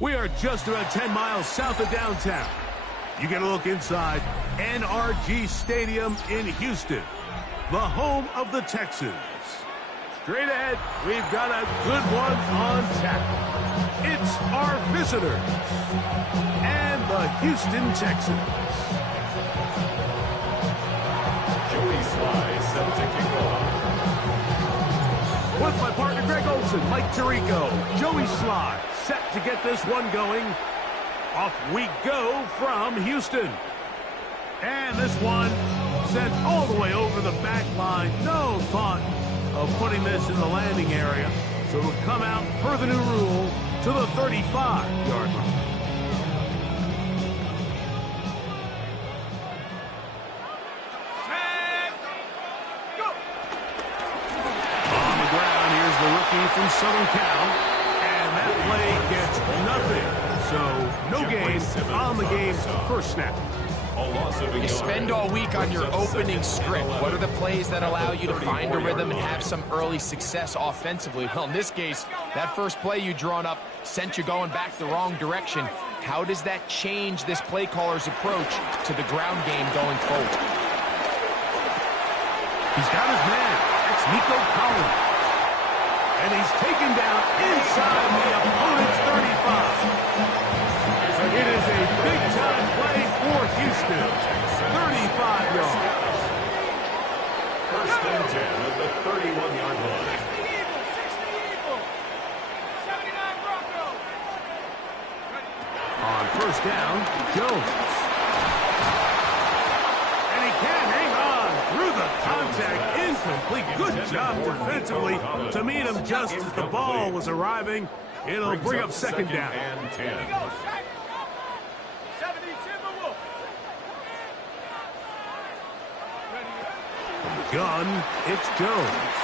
We are just about 10 miles south of downtown. You get a look inside NRG Stadium in Houston, the home of the Texans. Straight ahead, we've got a good one on tap. It's our visitors and the Houston Texans. Joey Sly set to kick off. With my partner Greg Olson, Mike Tirico, Joey Sly set to get this one going. Off we go from Houston. And this one sent all the way over the back line. No thought of putting this in the landing area. So it'll come out per the new rule to the 35-yard line. On the ground, here's the rookie from Southern Cal. And that play gets nothing. So no gain on the game's first snap. You spend all week on your opening script. What are the plays that allow you to find a rhythm and have some early success offensively? Well, in this case, that first play you drawn up sent you going back the wrong direction. How does that change this play caller's approach to the ground game going forward? He's got his man. It's Nico Collins. And he's taken down inside the opponent's 35. It is a big-time play for Houston. 35 yards. First and 10 at the 31-yard line. 79 Broncos. On first down, Jones. And he can't hang on through the contact. Incomplete. Good job defensively to meet him just as the ball was arriving. It'll bring up second down. And 10. Gun, it's Jones.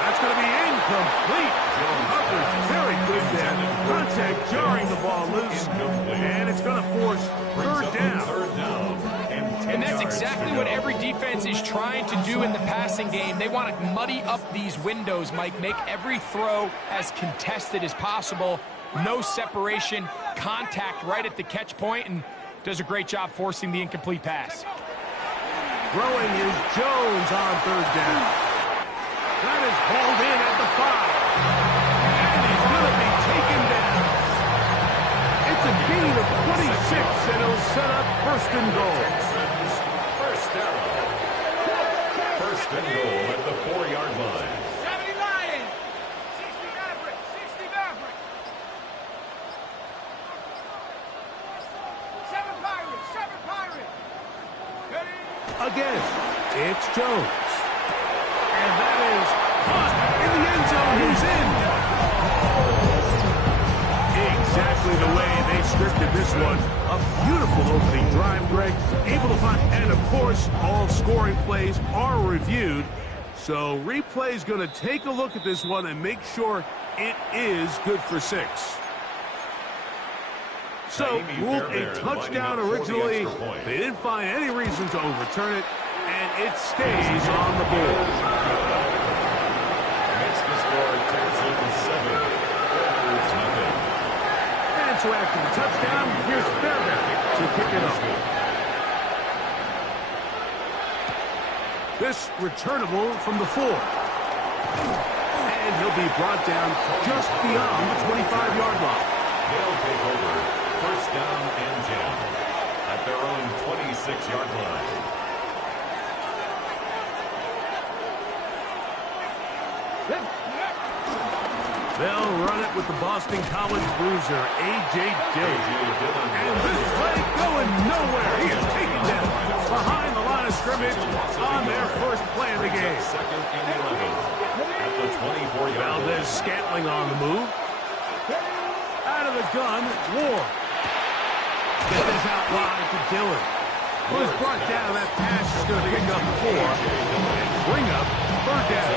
That's going to be incomplete. Coverage very good there. Contact jarring the ball loose. And it's going to force third down. And that's exactly what every defense is trying to do in the passing game. They want to muddy up these windows, Mike, make every throw as contested as possible. No separation, contact right at the catch point, and does a great job forcing the incomplete pass. Throwing is Jones on third down. That is hauled in at the 5. And he's going to be taken down. It's a gain of 26, and it'll set up first and goal. First down. First and goal at the 4-yard line. 70 Lions. 60 Mavericks. 60 Mavericks. 7 Pirates. 7 Pirates. Ready? Again, it's Jones. And that is caught in the end zone. He's in. Exactly the way they scripted this one. A beautiful opening drive, Greg. Able to find, and of course, all scoring plays are reviewed. So replay's going to take a look at this one and make sure it is good for 6. So, ruled a touchdown originally. They didn't find any reason to overturn it, and it stays on the board. Makes the score Texans 7. Raiders nothing. And so after the touchdown, here's Fairbairn to kick it off. This returnable from the 4. And he'll be brought down just beyond the 25-yard line. They'll take over. First down and 10 at their own 26-yard line. They'll run it with the Boston College bruiser, A.J. Dillon. And this play going nowhere. He is taken down behind the line of scrimmage on their first play of the game. Second and 11 at the 24-yard line. Valdez-Scantling on the move. Out of the gun, Ward. Get this out wide to Dillon. Was brought down. That pass is going to pick up 4 and bring up third down.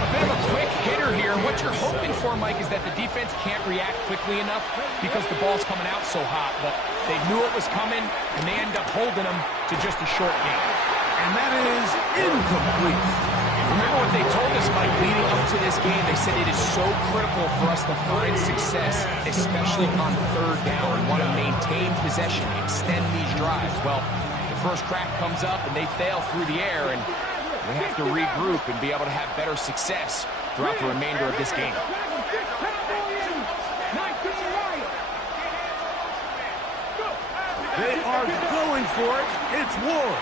A bit of a quick hitter here. What you're hoping for, Mike, is that the defense can't react quickly enough because the ball's coming out so hot. But they knew it was coming, and they end up holding them to just a short game. And that is incomplete. Remember what they told us this, Mike. Leading up to this game, they said it is so critical for us to find success, especially on third down. We want to maintain possession, extend these drives. Well, the first crack comes up and they fail through the air, and we have to regroup and be able to have better success throughout the remainder of this game. They are going for it. It's Ward.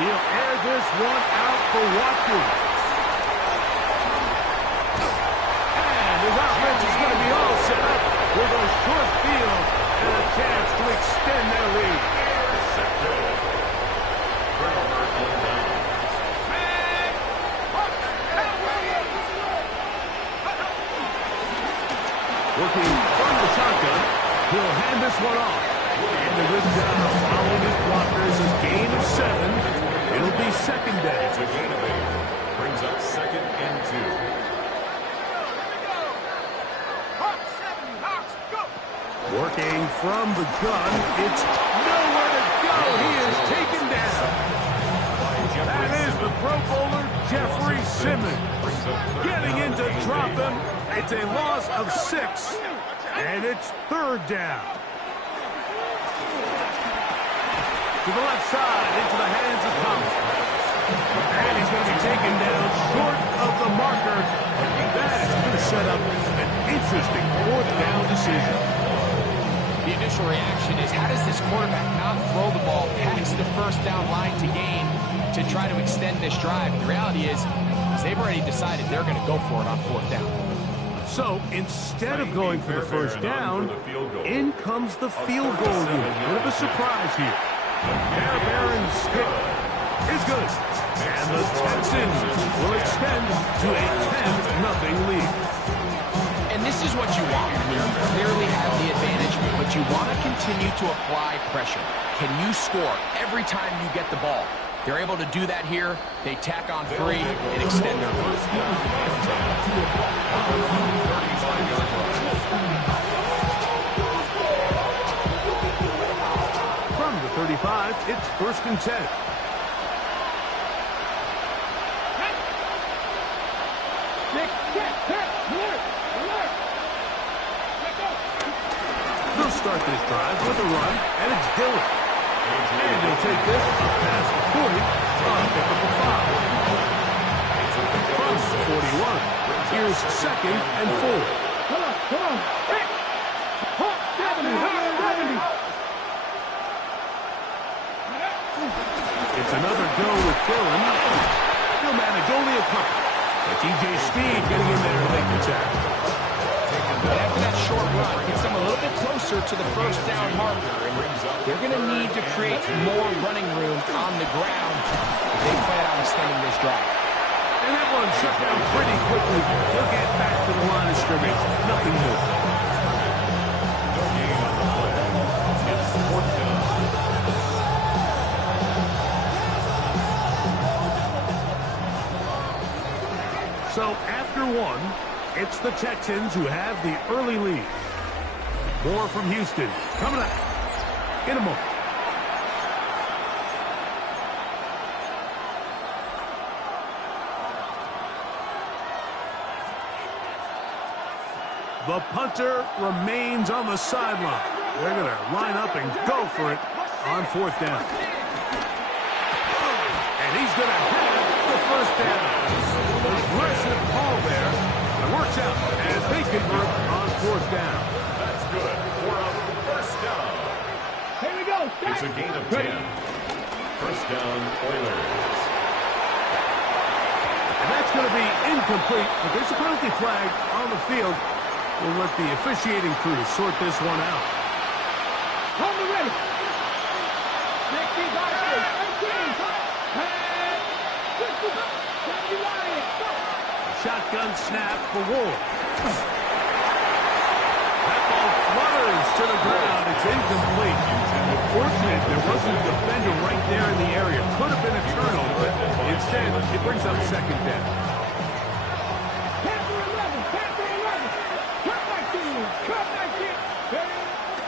He'll air this one out for Watkins. And his offense is going to be all set up with a short field and a chance to extend their lead. Working from the shotgun, he'll hand this one off. And a good job following his blockers. A gain of 7. It'll be second down. It's a gain of 8. Brings up 2nd and 2. Working from the gun. It's nowhere to go. He is taken down. That is the Pro Bowler, Jeffrey Simmons. Getting in to drop him. It's a loss of 6. And it's third down. To the left side, into the hands of Thomas. And he's going to be taken down short of the marker. That is going to set up an interesting fourth down decision. The initial reaction is, how does this quarterback not throw the ball past the first down line to gain to try to extend this drive? And the reality is they've already decided they're going to go for it on fourth down. So instead of going for the first down, in comes the field goal unit. Bit of a surprise here. Barron's kick is good. And the Texans will extend to a 10-0 lead. And this is what you want. I mean, you clearly have the advantage, but you want to continue to apply pressure. Can you score every time you get the ball? They're able to do that here. They tack on 3 and extend their lead. From the 35, it's 1st and 10. They'll start this drive with a run, and it's Dillon. And he'll take this up past the 40, pick up the 5. From the 41, here's 2nd and 4. Come on. It's another go with Dillon. He'll manage only a couple. It's E.J. Speed getting in there to make the tackle. But after that short run, gets them a little bit closer to the first down marker. And they're going to need to create more running room on the ground if they plan on extending this drive. And that one shut down pretty quickly. He'll get back to the line of scrimmage. Nothing more. No gain on the play. It's 4th down. So after 1, it's the Texans who have the early lead. More from Houston. Coming up in a moment. The punter remains on the sideline. They're going to line up and go for it on 4th down. And he's going to have the first down. Aggressive call there. It works out as they convert on 4th down. That's good. We're up 1st down. Here we go. It's a gain of 10. 1st down, Oilers. And that's going to be incomplete, but there's a penalty flag on the field. We'll let the officiating crew sort this one out. On the ready. Shotgun snap for Ward. That ball flutters to the ground. It's incomplete. Unfortunate there wasn't a defender right there in the area. Could have been a turnover, but instead it brings up 2nd down.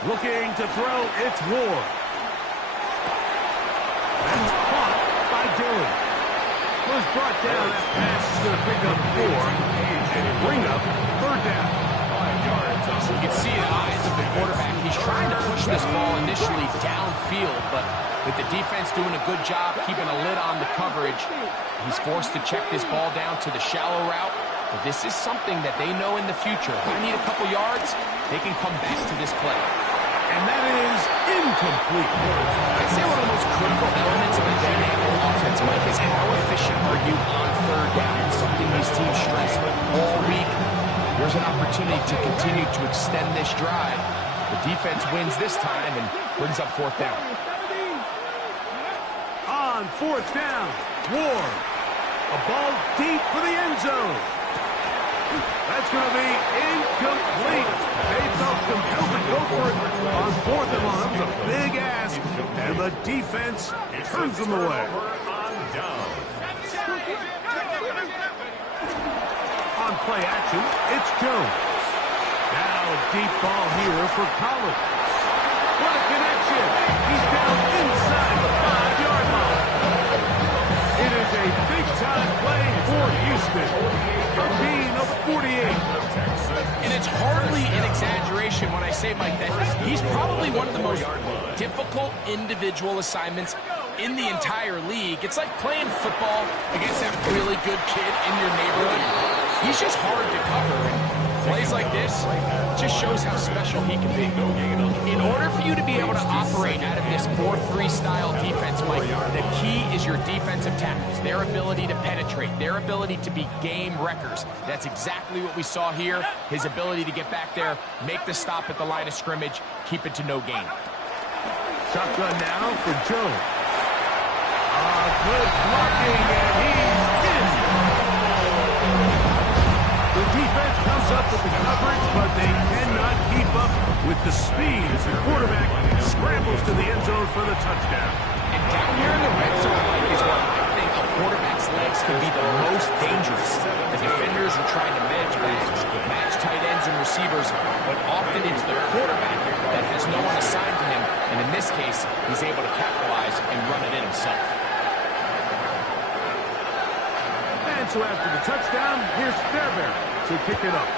Looking to throw, it's Ward. That's caught by Dillon. Was brought down. That pass is going to pick up and bring up third down. You can see the eyes of the quarterback. He's trying to push this ball initially downfield, but with the defense doing a good job keeping a lid on the coverage, he's forced to check this ball down to the shallow route. But this is something that they know in the future. If I need a couple yards, they can come back to this play. And that is incomplete. I'd say one of the most critical elements of a dynamic offense, Mike, is how efficient are you on third down? It's something these teams stress all week. There's an opportunity to continue to extend this drive. The defense wins this time and brings up fourth down. On fourth down, Ward. A ball deep for the end zone. That's going to be incomplete. They felt compelled to go for it on fourth and long. That was a big ask, and the defense turns them away. On play action, it's Jones. Now a deep ball here for Collins. What a connection. He's down inside the 5-yard line. It is a big-time play for Houston. A gain of 48. And it's hardly an exaggeration when I say, Mike, that he's probably one of the most difficult individual assignments in the entire league. It's like playing football against that really good kid in your neighborhood. He's just hard to cover. And plays like this just shows how special he can be. In order for you to be able to operate out of this 4-3 style defense, Mike, the key is your defensive tackles, their ability to penetrate, their ability to be game wreckers. That's exactly what we saw here. His ability to get back there, make the stop at the line of scrimmage, keep it to no gain. Shotgun now for Jones. Good blocking, and he's in. The defense comes up with the coverage, but they cannot keep up with the speed as the quarterback scrambles to the end zone for the touchdown. And down here in the red zone, Mike, is where I think a quarterback's legs can be the most dangerous. The defenders are trying to match backs, match tight ends and receivers, but often it's the quarterback that has no one assigned to him, and in this case, he's able to capitalize and run it in himself. And so after the touchdown, here's Fairbairn to kick it up.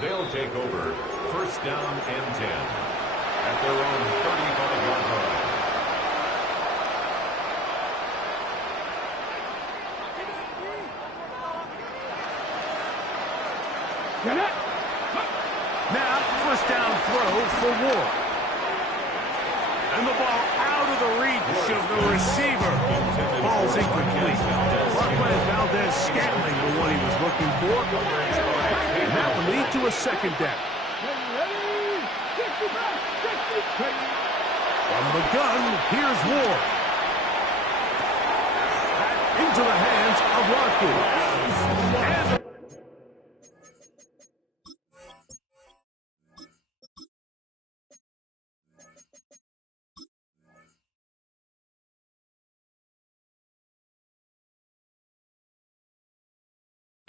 They'll take over first down and 10 at their own 35-yard line. Now, first down throw for Ward. And the ball out of the reach of the receiver. Ball's incomplete. Marquez Valdez-Scantling the one he was looking for. And that will lead to a second down. From the gun, here's Ward. Into the hands of Watkins.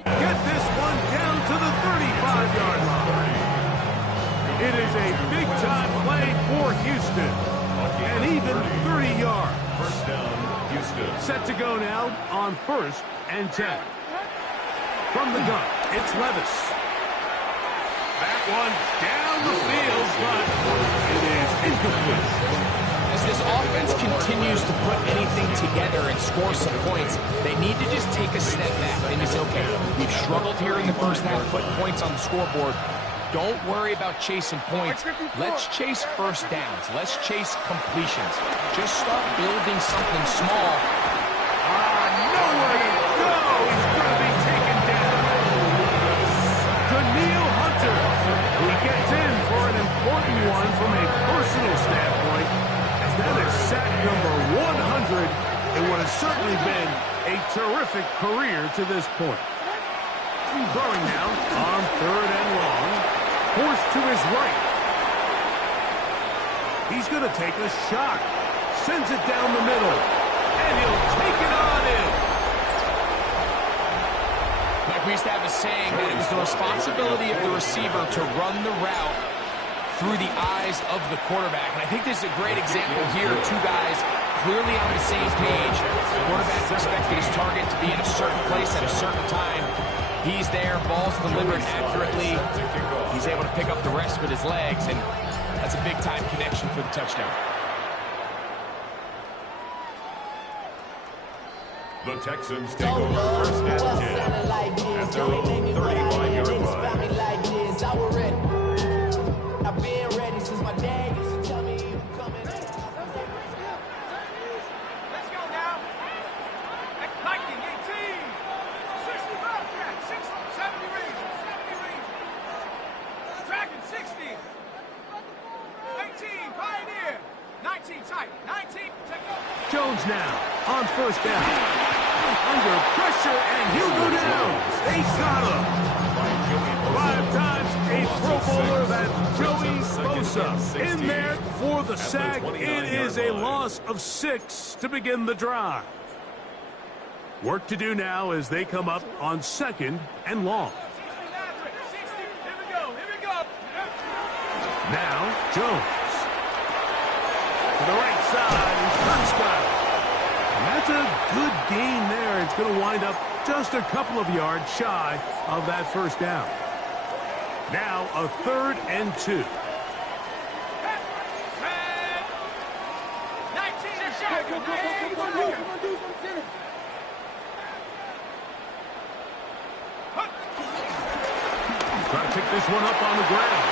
And get this one down to the 35-yard line. It is a big-time play for Houston. And even 30 yards. First down, Houston. Set to go now on first and 10. From the gun, it's Levis. That one down the field, but it is incomplete. As this offense continues to put anything together and score some points, they need to just take a step back and say, okay, we've struggled here in the first half, putting points on the scoreboard. Don't worry about chasing points. Let's chase first downs. Let's chase completions. Just start building something small. Nowhere to go. He's going to be taken down. Daniil Hunter. He gets in for an important one from a personal standpoint. That is sack number 100 in what has certainly been a terrific career to this point. Throwing now on third and long. Forced to his right. He's going to take a shot. Sends it down the middle. And he'll take it on in. Like we used to have a saying that it was the responsibility of the receiver to run the route through the eyes of the quarterback. And I think this is a great example here. Two guys clearly on the same page. The quarterback expected his target to be in a certain place at a certain time. He's there, ball's delivered accurately. He's able to pick up the rest with his legs, and that's a big-time connection for the touchdown. The Texans take over first and 10 at their own 35-yard line. I've been ready since my dad used to tell me you coming. Let's go now. Lightning 18. 60 Wildcat. 70 Rangers. 70 Rangers. Dragon 60. 18 Pioneer. 19 Titan. 19. Jones now on first down. Under pressure, and he'll go down. They got him. 5 times a Pro Bowler, that Joey Bosa in there for the sack. It is a loss of 6 to begin the drive. Work to do now as they come up on 2nd and long. Now Jones to the right side, and Scott. That's a good gain there. It's going to wind up just a couple of yards shy of that first down. Now a 3rd and 2. Trying to pick this one up on the ground.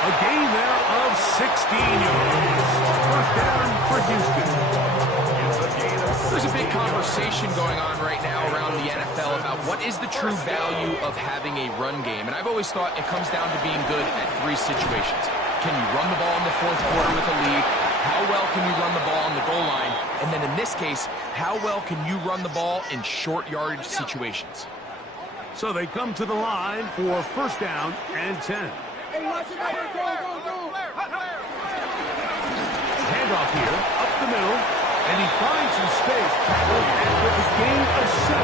A gain there of 16 yards. First down for Houston. There's a big conversation going on right now around the NFL about what is the true value of having a run game. And I've always thought it comes down to being good at 3 situations. Can you run the ball in the 4th quarter with a lead? How well can you run the ball on the goal line? And then in this case, how well can you run the ball in short yardage situations? So they come to the line for first down and 10. Handoff here, up the middle, and he finds some space. And with a gain of 7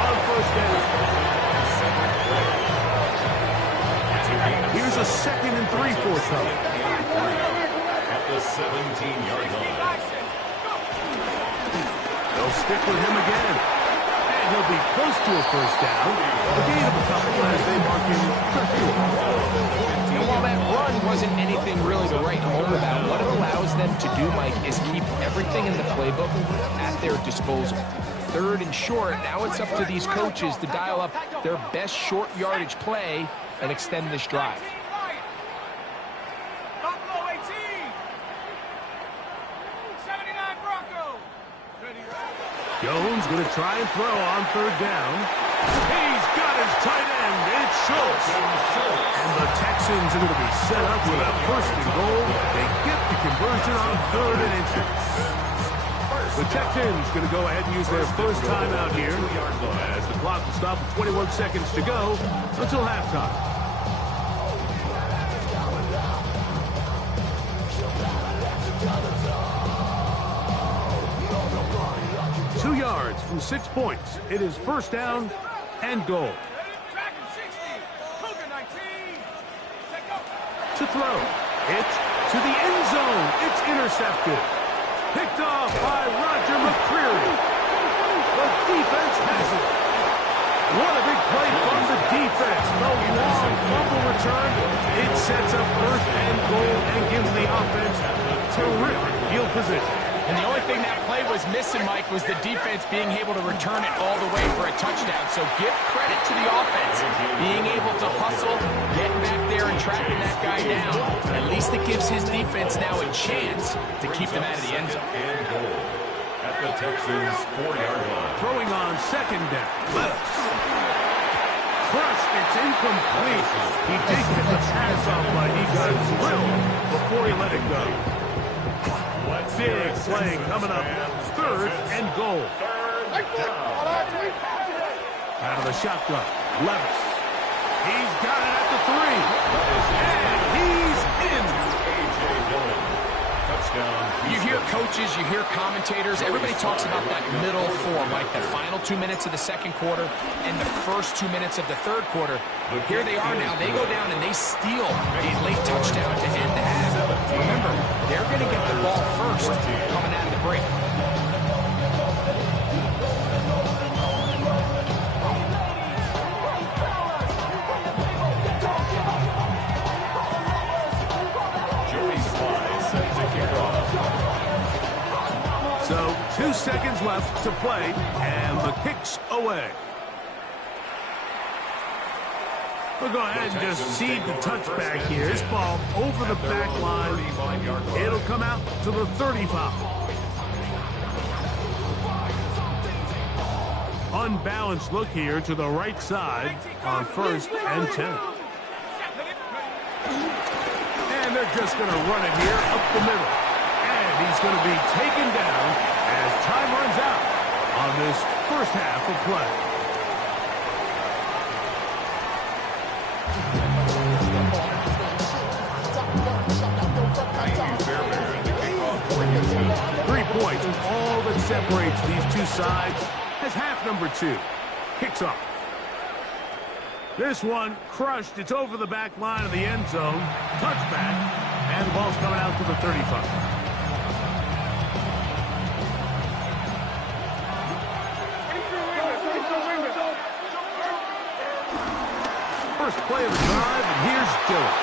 on first down. Here's a 2nd and 3 forthcoming. At the 17-yard line. They'll stick with him again. And he'll be close to a first down. A gain of a couple as they mark him for field. And while that run wasn't anything really to write home about, what it allows them to do, Mike, is keep everything in the playbook at their disposal. 3rd and short, now it's up to these coaches to dial up their best short yardage play and extend this drive. Buffalo 18. 79 Broncos. Jones going to try and throw on 3rd down. He's got his tight end. It's Schultz. And the Texans are going to be set up with a 1st and goal. They get the conversion on 3rd and inches. The Texans going to go ahead and use their first timeout here as the clock will stop with 21 seconds to go until halftime. Yards from 6 points. It is first down and goal. To throw. It's to the end zone. It's intercepted. Picked off by Roger McCreary. The defense has it. What a big play from the defense. The long fumble return. It sets up first and goal and gives the offense terrific field position. And the only thing that play was missing, Mike, was the defense being able to return it all the way for a touchdown. So give credit to the offense. Being able to hustle, getting back there and tracking that guy down. At least it gives his defense now a chance to keep them out of the end zone. And goal at the Texans 4-yard line. Throwing on 2nd down. Lettuce. Crushed. It's incomplete. He did get the pass off, but he got drilled before he let it go. Big play coming up. 3rd and goal. Out of the shotgun. Levis. He's got it at the 3. And he's in. You hear coaches, you hear commentators, everybody talks about that middle form, like the final 2 minutes of the second quarter and the first 2 minutes of the third quarter. Here they are now. They go down and they steal a late touchdown to end the half. Remember, they're going to get the ball first coming out of the break. So 2 seconds left to play, and the kick's away. We'll go ahead and just cede the touchback here. This ball over the back line. It'll come out to the 35. Unbalanced look here to the right side on 1st and 10. And they're just going to run it here up the middle. And he's going to be taken down as time runs out on this first half of play. Points, all that separates these two sides as half number 2 kicks off. This one crushed. It's over the back line of the end zone. Touchback, and the ball's coming out to the 35. First play of the drive, and here's Dillon.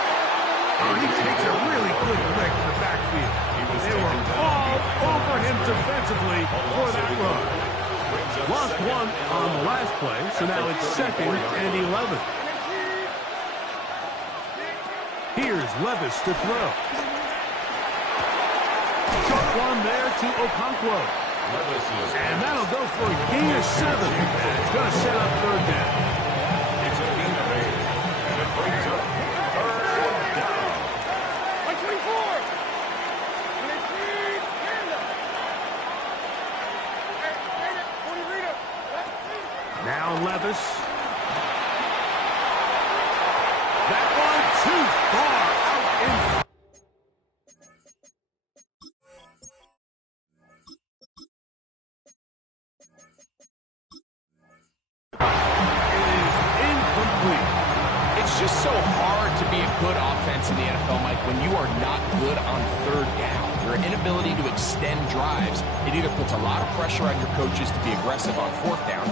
Oh, he takes a really good lick in the backfield. They were all over him defensively for that run. Lost one on the last play, so now it's 2nd and 11. Here's Levis to throw. Short one there to Okonkwo. And that'll go for a gain of 7. And it's going to set up 3rd down. It's a gain of 8. And it brings up 3rd down. 124. Now Levis. That one too far out in. It is incomplete. It's just so hard to be a good offense in the NFL, Mike, when you are not good on 3rd down. Your inability to extend drives, it either puts a lot of pressure on your coaches to be aggressive on 4th down,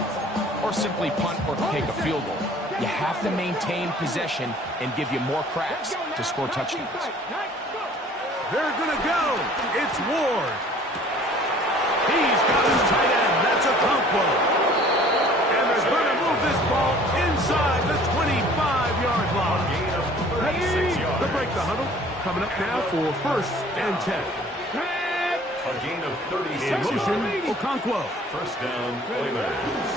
or simply punt or take a field goal. You have to maintain possession and give you more cracks to score touchdowns. They're going to go. It's Ward. He's got his tight end. That's Okonkwo. And they're going to move this ball inside the 25-yard line. They'll break the huddle. Coming up now for 1st and 10. A gain of 36. In motion, Okonkwo. 1st down, Oilers.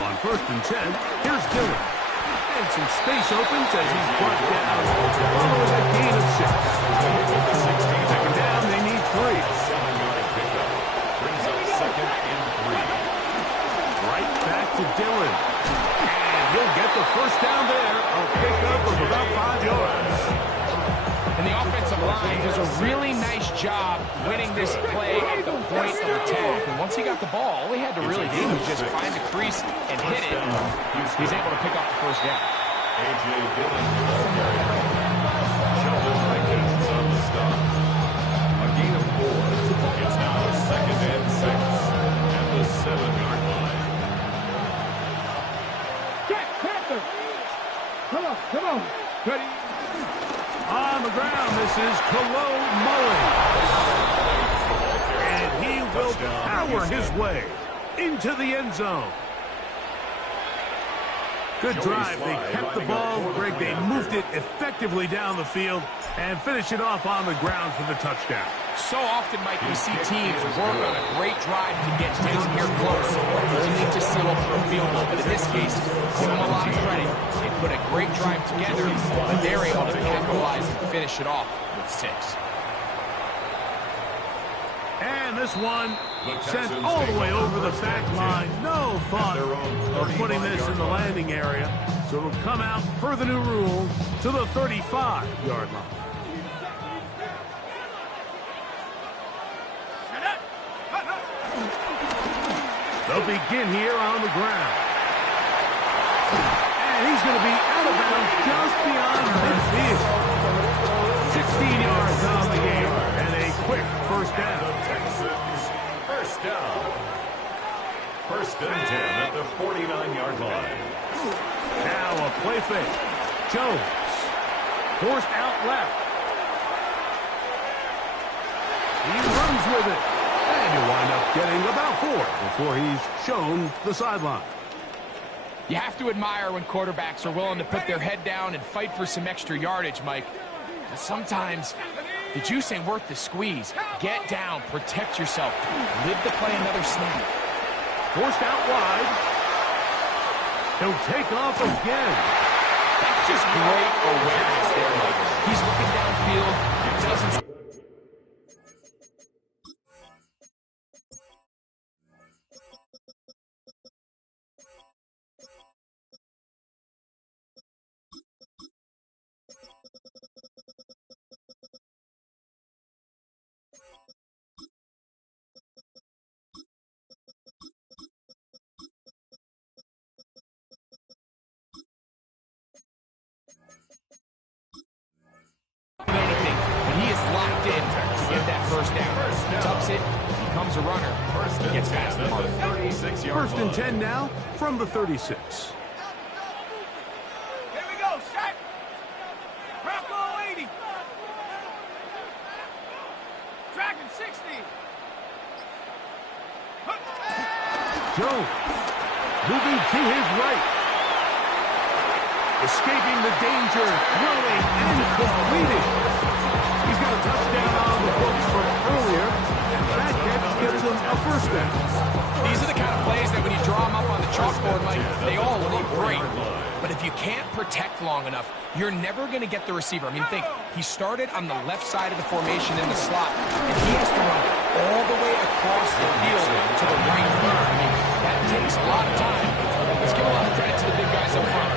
On 1st and 10, here's Dillon. And some space opens as he's brought down following a gain of 6. 2nd down, they need 3. 7-yard pickup. Brings up 2nd and 3. Right back to Dillon. And he'll get the 1st down there. A pickup of about 5 yards. And the offensive line does a really nice job winning this play at the point of attack. And once he got the ball, all he had to really do was just find the crease and hit it. He's able to pick up the 1st down. A.J. Dillon, the ball carrier. Sheldon Rankins on the stop. A gain of 4. It's now 2nd and 6. At the 7-yard line. Jack Panther. Come on. Ready? On the ground, this is Kalo Mullen. And he will power his way into the end zone. Good drive. They kept the ball. Greg, they moved it effectively down the field and finished it off on the ground for the touchdown. So often, Mike, we see teams work on a great drive to get down here close, only to settle for a field goal. But in this case, give them a lot of credit. They put a great drive together, but they're able to capitalize and finish it off with 6. And this one sent all the way over the back line. No thought of putting this in the landing area. So it'll come out, per the new rule, to the 35-yard line. They'll begin here on the ground. And he's going to be out of bounds just beyond midfield. 16 yards on the game, and a quick first down. Texans, first down. First and 10 at the 49-yard line. Now a play fake. Jones forced out left. He runs with it. And you wind up getting about 4 before he's shown the sideline. You have to admire when quarterbacks are willing to put their head down and fight for some extra yardage, Mike. But sometimes the juice ain't worth the squeeze. Get down, protect yourself, live to play another snap. Forced out wide. He'll take off again. That's just great awareness there, Mike. He's looking downfield. It doesn't... anything, but he is locked in to get that first down. Tucks it, becomes a runner, gets past the mark. First and 10 now from the 36. Here we go, set. Bronco 80. Dragon 60. Jones moving to his right. Escaping the danger, throwing and completing. He's got a touchdown on the books from earlier, and that catch gives him a first down. These are the kind of plays that when you draw them up on the chalkboard, Mike, they all look great. But if you can't protect long enough, you're never going to get the receiver. I mean, think, he started on the left side of the formation in the slot, and he has to run all the way across the field to the right third. I mean, that takes a lot of time. Let's give a lot of credit to the big guys up front.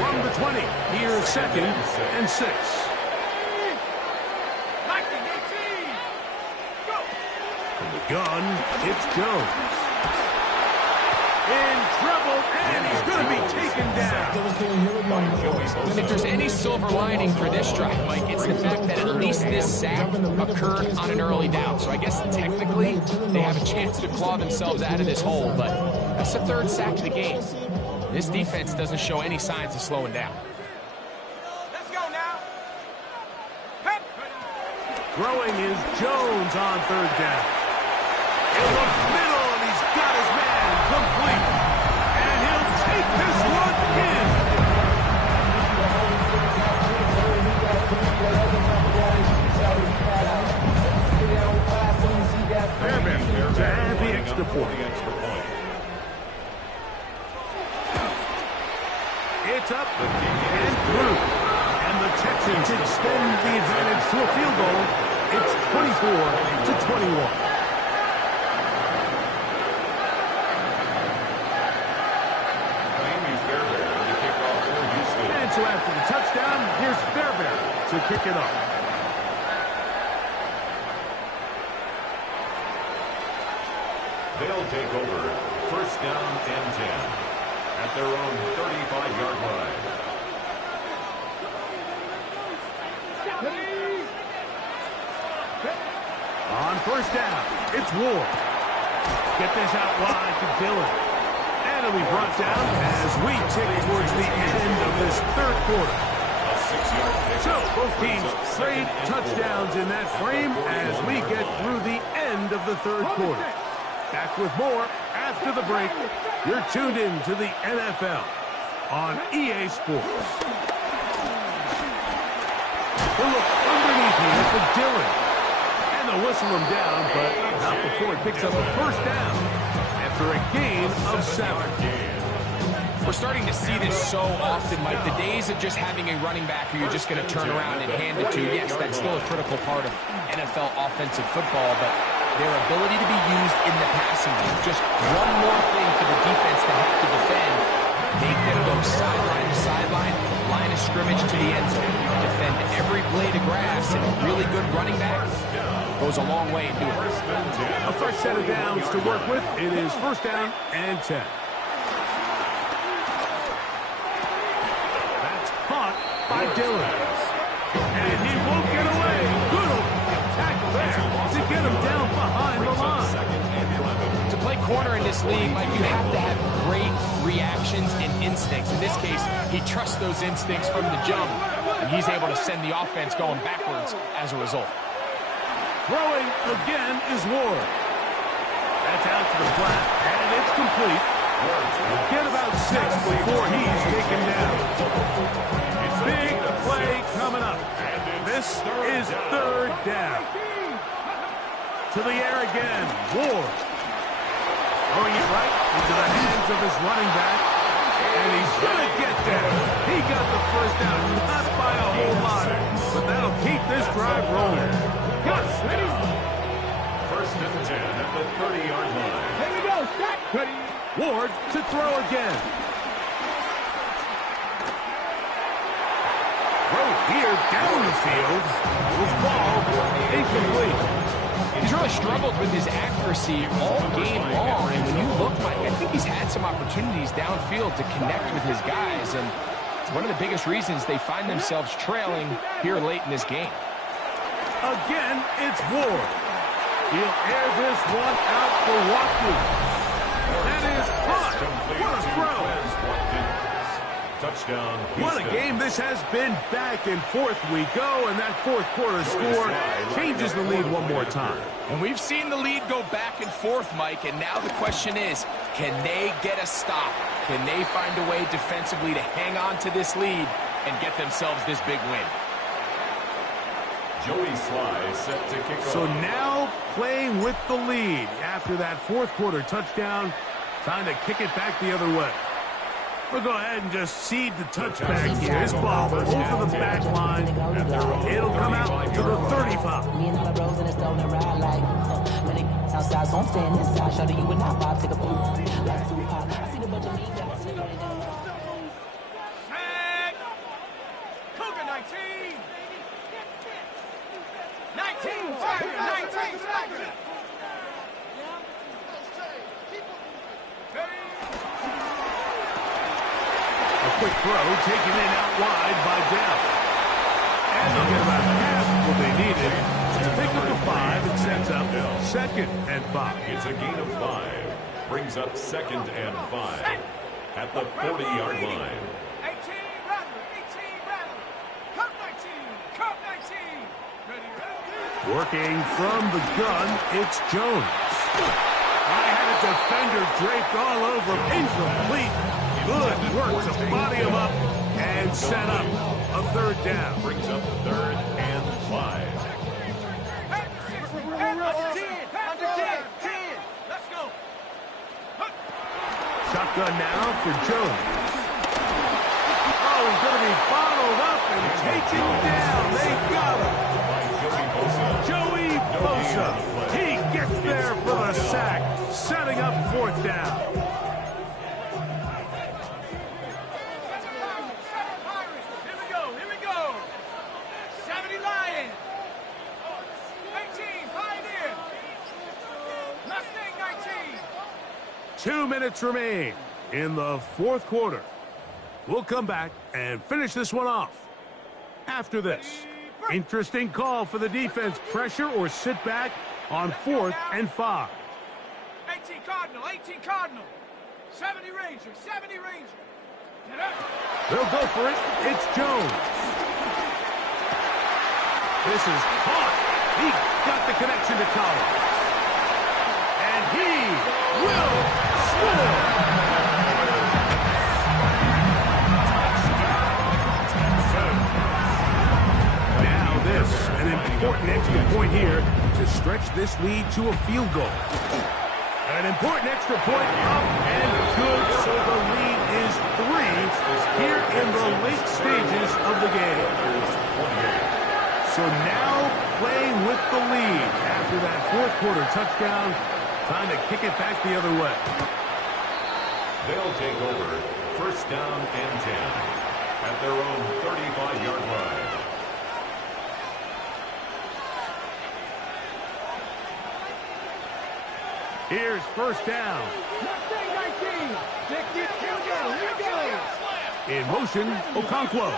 From the 20, here's 2nd and 6. 19, 18. Go. From the gun, it's Jones. In trouble, and he's going to be taken down. If there's any silver lining for this drive, Mike, it's the fact that at least this sack occurred on an early down. So I guess technically they have a chance to claw themselves out of this hole, but that's the 3rd sack of the game. This defense doesn't show any signs of slowing down. Let's go now. Pep. Throwing is Jones on 3rd down. In the middle, and he's got his man complete. And he'll take this one in. Fairbairn to add the extra point. It's up and through. And the Texans extend the advantage to a field goal. It's 24-21. And so after the touchdown, here's Fairbairn to kick it off. They'll take over first down and 10 at their own 35-yard line. On first down, it's Ward. Get this out wide to Dillon. And it'll be brought down as we tick towards the end of this 3rd quarter. So both teams trade touchdowns in that frame as we get through the end of the 3rd quarter. Back with more after the break. You're tuned in to the NFL on EA Sports. We'll look underneath here for Dillon. And they'll whistle him down, but not before he picks up a first down after a gain of 7. We're starting to see this so often, Mike. The days of just having a running back who you're just going to turn around and hand it to, yes, that's still a critical part of NFL offensive football, but their ability to be used in the passing game, just one more thing for the defense to have to defend, Make them go sideline to sideline, line of scrimmage to the end zone. Defend every blade of grass, and a really good running back goes a long way in doing it. A fresh set of downs to work with. It is first down and 10. That's caught by Dillon. And he won't get away. Good tackle there to get him down behind the line. To play corner in this league, Mike, you have to have great reactions and instincts. In this case, he trusts those instincts from the jump, and he's able to send the offense going backwards as a result. Throwing again is Ward. That's out to the flat, and it's complete. Get about 6 before he's taken down. Big play coming up. This is third down. To the air again, Ward. Throwing it right into the hands of his running back. And he's going to get there. He got the first down, not by a whole lot, but that'll keep this drive rolling. Got it. Ready? First and 10 at the 30-yard line. Here we go. Stack. Ready. Ward to throw again. Throw here down the field. Will fall. Incomplete. He's really struggled with his accuracy all game long, and when you look, Mike, I think he's had some opportunities downfield to connect with his guys, and it's one of the biggest reasons they find themselves trailing here late in this game. Again, it's Ward. He'll air this one out for Watkins. That is caught. What a throw. Touchdown. What a game this has been. Back and forth we go, and that fourth quarter score changes the lead one more time. And we've seen the lead go back and forth, Mike, and now the question is, can they get a stop? Can they find a way defensively to hang on to this lead and get themselves this big win? Joey Sly set to kick off. So now playing with the lead after that fourth quarter touchdown, time to kick it back the other way. We'll go ahead and just seed the touchback here. This ball over the back line. It'll come out to the 35. Me and my bros in the stolen ride like when they outside, so I'm staying inside. Show you and I vibe, take a poop. Like Tupac. I see the bunch of me guys sitting right now. Sack. Cougar 19. 19. Fire. 19. Fire. Quick throw taken in out wide by Dell. And they'll get about half what they needed to pick up the 5 and sets up second and 5. It's a gain of 5. Brings up second and 5 at the 40-yard line. 18 Rattler. 18 Rattler. Cup 19. Cup 19. Ready, ready. Working from the gun, it's Jones. I had a defender draped all over him. Incomplete. Good work to body him up and set up a third down. Brings up third and 5. Under 10. 10. Let's go. Shotgun now for Jones. Oh, he's going to be bottled up and taken down. They got him. Joey Bosa. He gets there for the sack, setting up fourth down. Here we go. 70 Lions. 18 Pioneer. Mustang 19. 2 minutes remain in the fourth quarter. We'll come back and finish this one off after this. Interesting call for the defense. Pressure or sit back on 4th and 5. 18 Cardinal. 18 Cardinal. 70 Ranger. 70 Ranger. Get up. They'll go for it. It's Jones. This is caught. He got the connection to Collins. And he will score. Now this, an important extra point here to stretch this lead to a field goal. An important extra point up and good, so the lead is 3 here in the late stages of the game. So now playing with the lead after that fourth quarter touchdown, trying to kick it back the other way. They'll take over first down and 10 at their own 35-yard line. Here's first down. In motion, Okonkwo.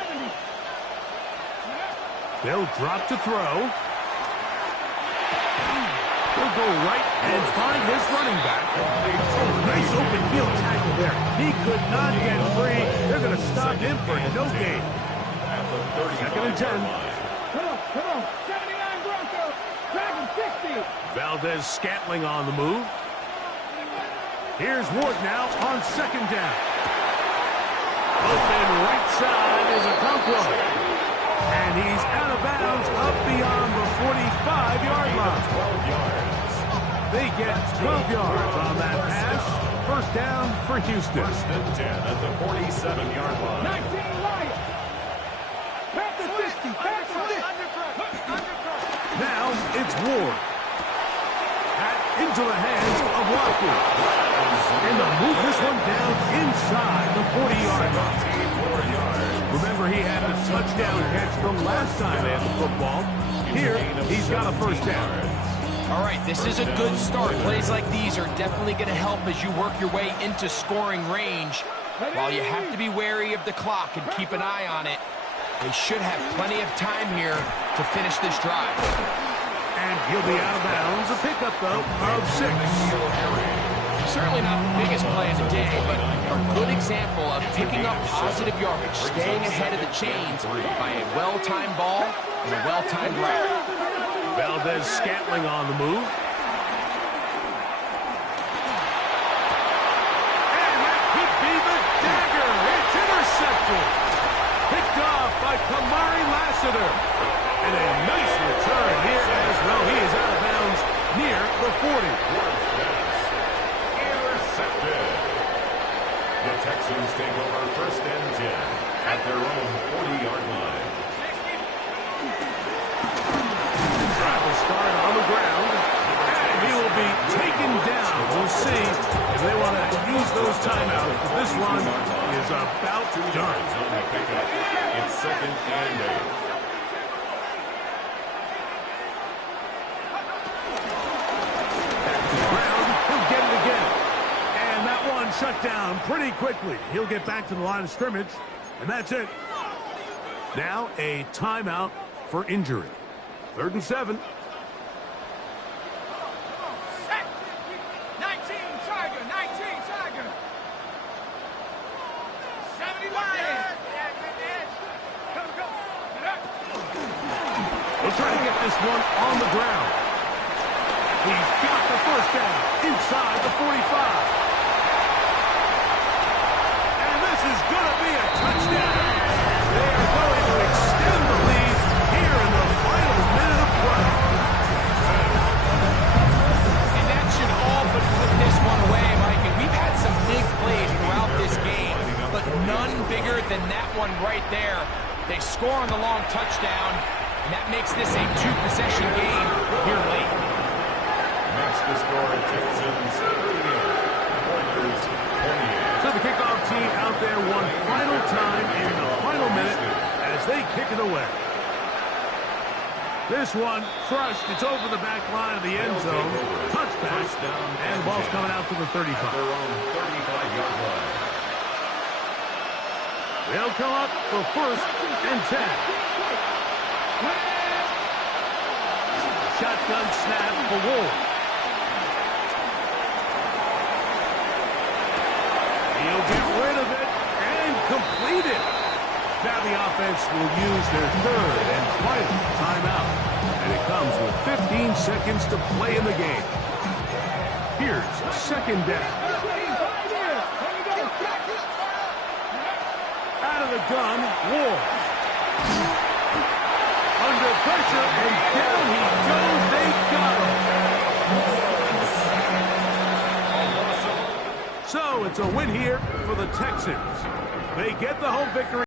They'll drop to throw. He'll go right and find his running back. Oh, nice open field tackle there. He could not get free. They're going to stop him for no gain. Second and 10. Come on. 79 Broncos. Dragon 60. Valdez Scantling on the move. Here's Ward now on second down. Open right side is Okonkwo. And he's out of bounds up beyond the 45-yard line. 12 yards. They get 12 yards on that pass. First down for Houston. First and 10 at the 47-yard line. 19 Lions. Panther 60. Panther 60. Now it's Ward. Into the hands of Lockwood. And they'll move this one down inside the 40-yard line. Remember, he had a touchdown catch the last time they had the football. Here, he's got a first down. All right, this is a good start. Plays like these are definitely going to help as you work your way into scoring range. While you have to be wary of the clock and keep an eye on it, they should have plenty of time here to finish this drive. And he'll be out of bounds. A pickup, though, of 6. Certainly not the biggest play of the day, but a good example of picking up positive yardage, staying ahead of the chains by a well-timed ball and a well-timed route. Valdez Scantling on the move. And that could be the dagger. It's intercepted. Picked off by Kamari Lassiter. And a nice return here as well. He is out of bounds near the 40. Intercepted. The Texans take over first and 10 at their own 40-yard line. Drive will start on the ground. And he will be taken down. We'll see if they want to use those timeouts. But this one is about done. On the pickup. It's second and 8. Shut down pretty quickly. He'll get back to the line of scrimmage, and that's it. Now a timeout for injury. 3rd and 7. 19 Tiger. 70 Lions. Go. They'll try to get this one on the ground. He's got the first down inside the 45. Is going to be a touchdown. They are going to extend the lead here in the final minute of play. And that should all but put this one away, Mike. And we've had some big plays throughout this game, but none bigger than that one right there. They score on the long touchdown, and that makes this a 2-possession game here late. Match the score, Texans 38, Warriors 28. So the kickoff team out there one final time in the final minute as they kick it away. This one crushed. It's over the back line of the end zone. Touchback. And the ball's coming out to the 35. Their own 35-yard line. They'll come up for first and 10. Shotgun snap for Ward. He'll get rid of it and complete it. Now the offense will use their 3rd and final timeout. And it comes with 15 seconds to play in the game. Here's second down. Out of the gun, Ward. Under pressure, and down he goes. They got him. So it's a win here for the Texans. They get the home victory.